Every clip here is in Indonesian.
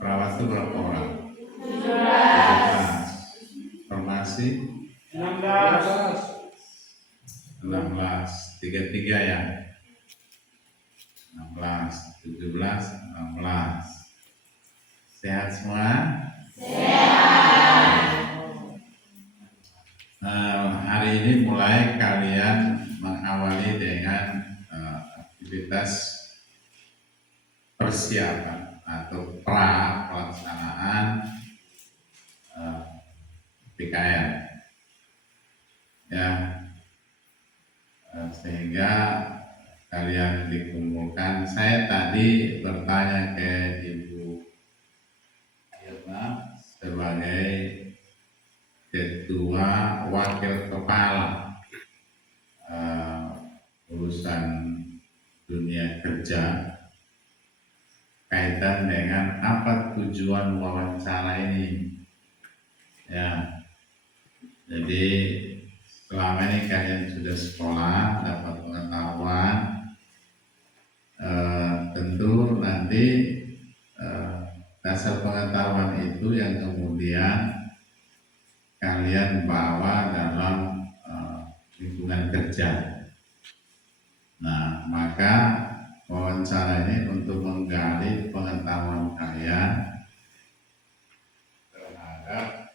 Perawat itu berapa orang? 17. Formasi 16. 33 ya. 16, 17, 16. Sehat semua? Hari ini mulai kalian mengawali dengan aktivitas persiapan atau pelaksanaan PKN ya, sehingga kalian dikumpulkan. Saya tadi bertanya ke Ibu Irna sebagai ketua wakil kepala urusan dunia kerja, kaitan dengan apa tujuan wawancara ini ya. Jadi selama ini kalian sudah sekolah, dapat pengetahuan, tentu nanti dasar pengetahuan itu yang kemudian kalian bawa dalam lingkungan kerja. Nah, maka wawancara ini untuk menggali pengetahuan kalian terhadap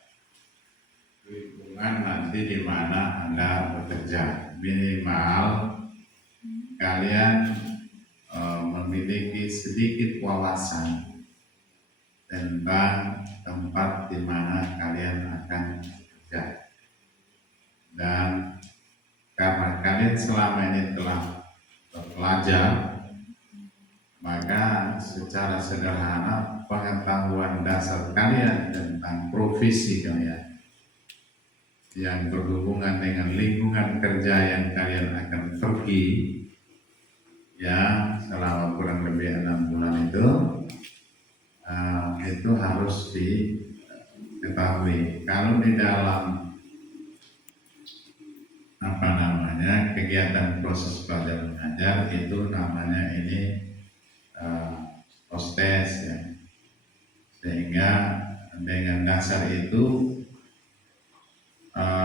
lingkungan nanti di mana Anda bekerja. Minimal kalian memiliki sedikit wawasan tentang tempat di mana kalian akan bekerja. Dan karena kalian selama ini telah belajar, maka secara sederhana pengetahuan dasar kalian tentang profesi kalian yang berhubungan dengan lingkungan kerja yang kalian akan pergi ya selama kurang lebih 6 bulan itu harus diketahui. Kalau di dalam kegiatan proses belajar mengajar itu namanya ini postes ya. Sehingga dengan dasar itu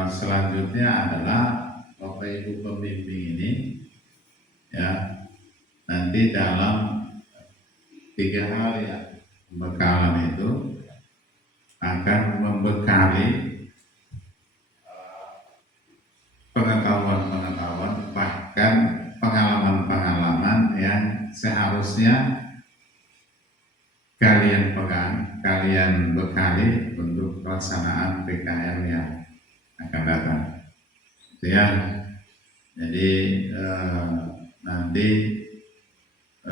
selanjutnya adalah Bapak Ibu pembimbing ini ya nanti dalam 3 hal ya pembekalan itu akan membekali pengetahuan-pengetahuan bahkan pengalaman-pengalaman yang seharusnya kalian pegang, kalian bekali untuk pelaksanaan PKN yang akan datang. Ya, jadi nanti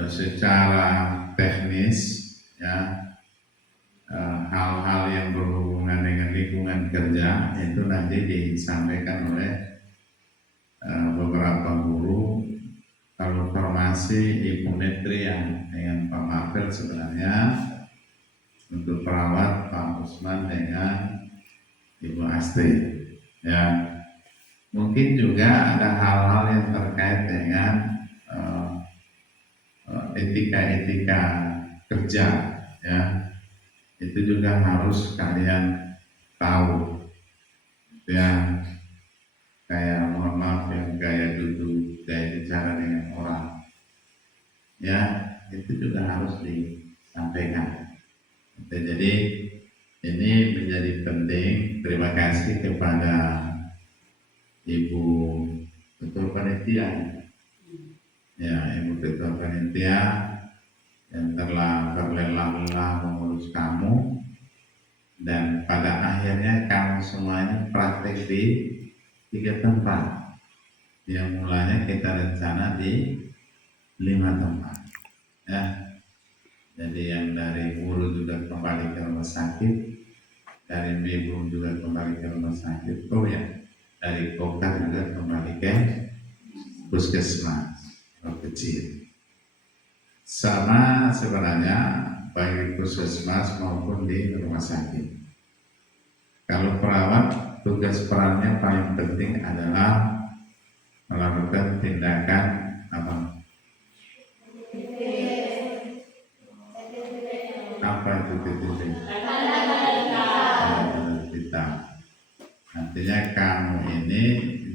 secara teknis ya hal-hal yang berhubungan dengan lingkungan kerja itu nanti disampaikan oleh beberapa guru. Kalau formasi Ibu Metri yang dengan Pak Mafil sebenarnya, untuk perawat Pak Usman dengan Ibu Astri ya. Mungkin juga ada hal-hal yang terkait dengan etika-etika kerja ya, itu juga harus kalian tahu ya, kayak mohon maaf yang gaya duduk, gaya bicara dengan orang ya, itu juga harus disampaikan. Jadi ini menjadi penting. Terima kasih kepada Ibu Ketua Panitia ya, Ibu Ketua Panitia yang telah berlelah-lelah mengurus kamu, dan pada akhirnya kamu semuanya praktek di 3 tempat yang mulanya kita rencana di 5 tempat ya. Jadi yang dari hulu juga kembali ke rumah sakit, dari Bibu juga kembali ke rumah sakit, dari Kokar juga kembali ke puskesmas kecil. Sama sebenarnya baik puskesmas maupun di rumah sakit. Kalau perawat, tugas perannya paling penting adalah melakukan tindakan itu titik? Hitam. Artinya kamu ini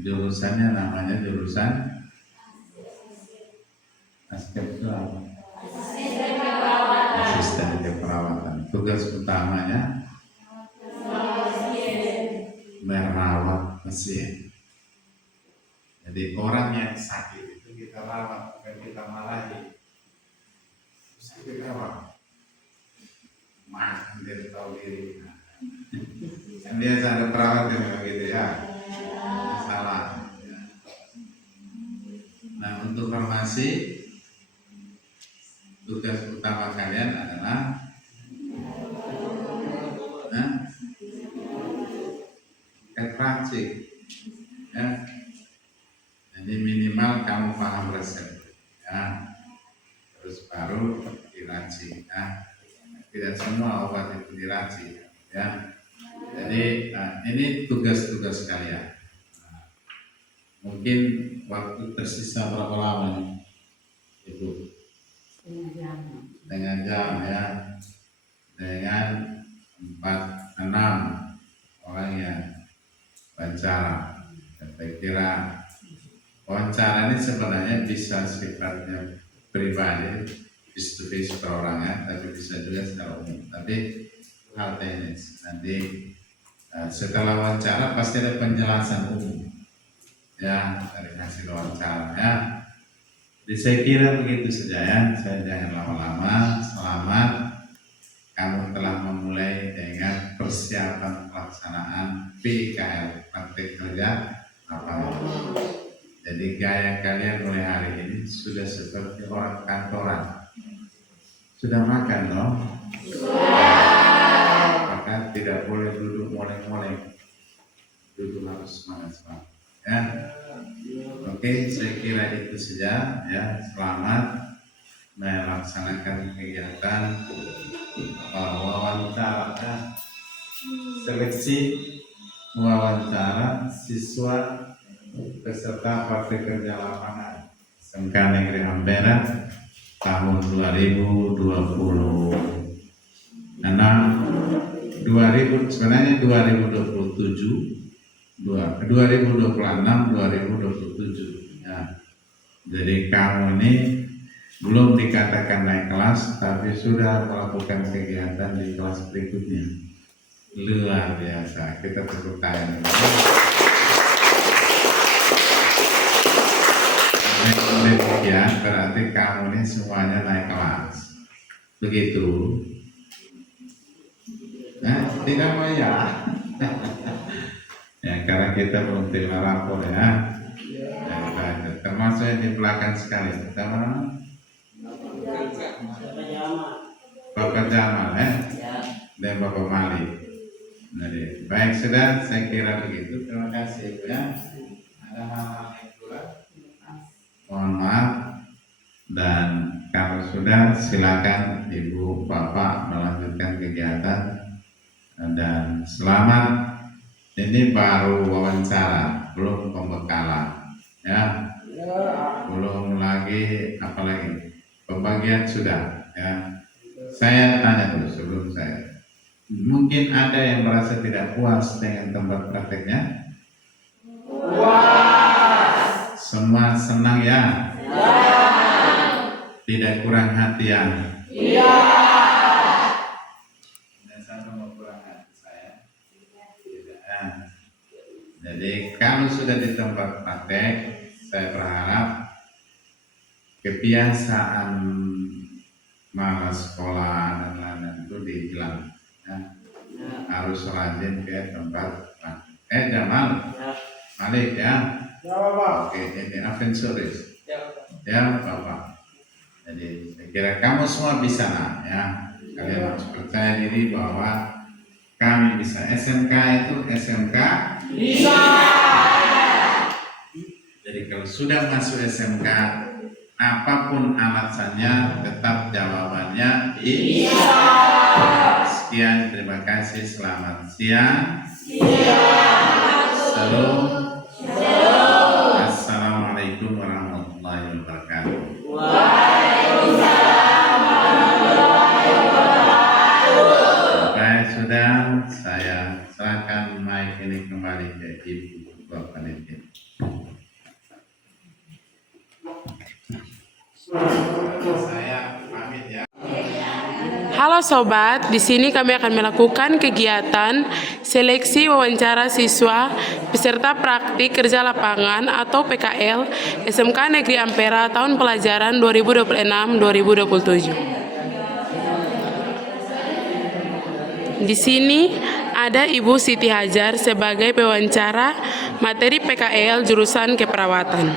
jurusannya namanya jurusan asisten keperawatan. Tugas utamanya merawat pasien. Jadi orang yang sakit itu kita rawat, bukan kita marahi. Terus kita rawat, makan dia tahu diri. Yang biasa ada perawat yang begitu ya, salah. Nah, untuk farmasi, tugas utama kalian adalah praktik, ya. Jadi minimal kamu paham resep, ya. Terus baru diracik, ya. Tidak semua obat itu diracik, ya. Jadi ini tugas-tugas kalian. Mungkin waktu tersisa berapa lama nih, Ibu? Dengan jam, ya. Dengan 4-6 orang yang wawancara. Saya kira wawancara ini sebenarnya bisa sifatnya pribadi, face to face perorangan, tapi bisa juga secara umum. Tapi hal teknis nanti setelah wawancara pasti ada penjelasan umum, ya, dari hasil wawancara, ya. Jadi saya kira begitu saja, ya. Saya jangan lama-lama. Selamat, kamu telah memulai dengan persiapan pelaksanaan PKL, praktek kerja lapangan. Jadi gaya kalian mulai hari ini sudah seperti orang kantoran. Sudah makan dong? Maka tidak boleh duduk moleng-moleng. Duduk harus semangat-semangat, ya. Oke, saya kira itu saja, ya. Selamat melaksanakan kegiatan wawancara, seleksi wawancara siswa peserta praktek kerja lapangan SMK Negeri Ampera tahun 2026, sebenarnya 2027, ya. Jadi kamu ini belum dikatakan naik kelas, tapi sudah melakukan kegiatan di kelas berikutnya. Luar biasa, kita tepuk tangan. Demikian berarti kamu ini semuanya naik kelas. Begitu? Tidak mau ya? Ya, karena kita belum terima rapor, ya. Termasuk yang di belakang sekali. Bapak Jamal, dan Bapak Mali. Jadi, baik, sudah, saya kira begitu. Terima kasih, ya. Ada hal-hal yang kurang? Mohon maaf. Dan kalau sudah, silakan Ibu Bapak melanjutkan kegiatan. Dan selamat. Ini baru wawancara, belum pembekalan, ya. Belum lagi apalagi pembagian sudah, ya. Saya tanya dulu sebelum saya. Mungkin ada yang merasa tidak puas dengan tempat prakteknya? Puas. Semua senang, ya? Ya. Tidak kurang hati, ya? Iya. Dan sama mau kurang hati saya? Tidak. Jadi kalau sudah di tempat praktek, saya berharap kebiasaan malas sekolah dan lain-lain itu dihilang, ya. Harus rajin ke tempat praktek. Jamal, Malik, ya. Ya, Bapak. Oke, ini Aventuris. Ya, Bapak. Jadi saya kira kamu semua bisa, ya. Kalian harus percaya diri bahwa kami bisa. SMK itu SMK bisa. Jadi kalau sudah masuk SMK, apapun alasannya, tetap jawabannya bisa. Sekian, terima kasih, selamat siang. Salam. Assalamualaikum warahmatullahi wabarakatuh. Waalaikumsalam warahmatullahi wabarakatuh. kembali ke Ibu Ketua Panitia. Saya pamit ya. Halo sobat, di sini kami akan melakukan kegiatan seleksi wawancara siswa peserta praktik kerja lapangan atau PKL SMK Negeri Ampera tahun pelajaran 2026-2027. Di sini ada Ibu Siti Hajar sebagai pewawancara materi PKL jurusan keperawatan.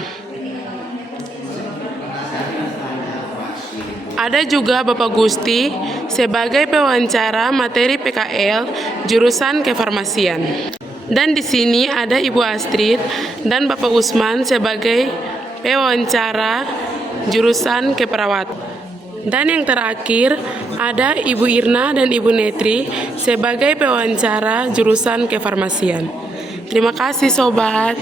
Ada juga Bapak Gusti sebagai pewawancara materi PKL jurusan kefarmasian. Dan di sini ada Ibu Astrid dan Bapak Usman sebagai pewawancara jurusan keperawatan. Dan yang terakhir ada Ibu Irna dan Ibu Netri sebagai pewawancara jurusan kefarmasian. Terima kasih sobat.